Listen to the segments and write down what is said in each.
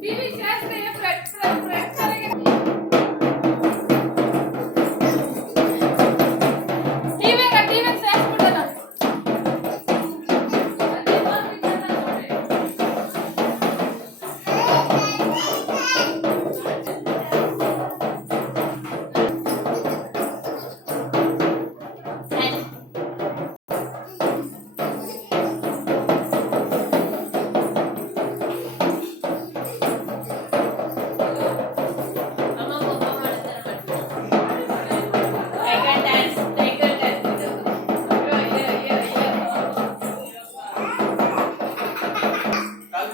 Phoebe, just say a friend, friend, friend, friend.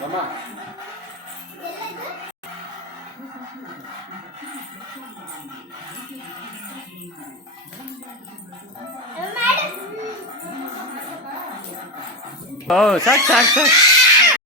Mamá. oh, sac, sac, sac.